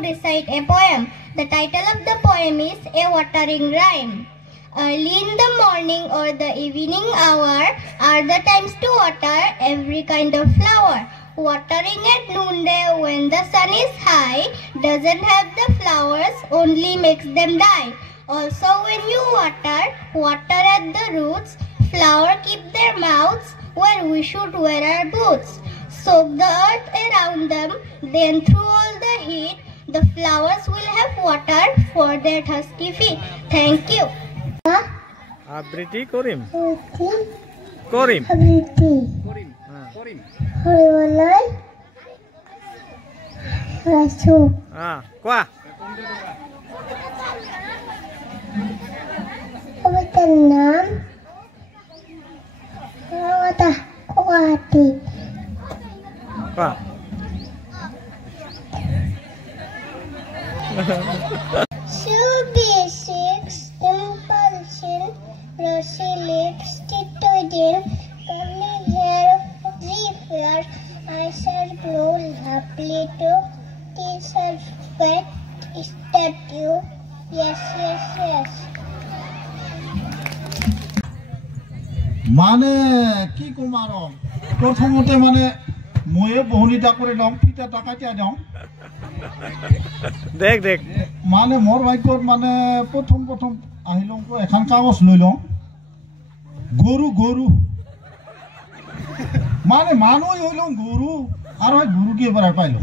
recite a poem. The title of the poem is A Watering Rhyme. Early in the morning or the evening hour are the times to water every kind of flower. Watering at noonday when the sun is high doesn't have the flowers, only makes them die. Also when you water at the roots, flower keep their mouths where we should wear our boots. Soak the earth around them, then through all the heat, the flowers will have water for their thirsty feet. Thank you. আবৃত্তি করিম হরিবলাই রাসু কোৱা কবিতার নাম গুৱাহাটী কোৱা Should be six impulsion, rosy lips, titoidin, curly hair, three fair, eyes are blue, lovely too, teeth are wet, statue, yes, yes, yes. মানে কি কুমার প্রথমতে মানে ময়ে বহুলিটা করে লম ফিটা টাকাটা দাও দেখ দেখ মানে মোর ভাগ্যত মানে প্রথম আহিলং এখন কাগজ লৈ লওঁ গরু মানে মানুহ হইলং গরু আর গরু কি এবার পাইলো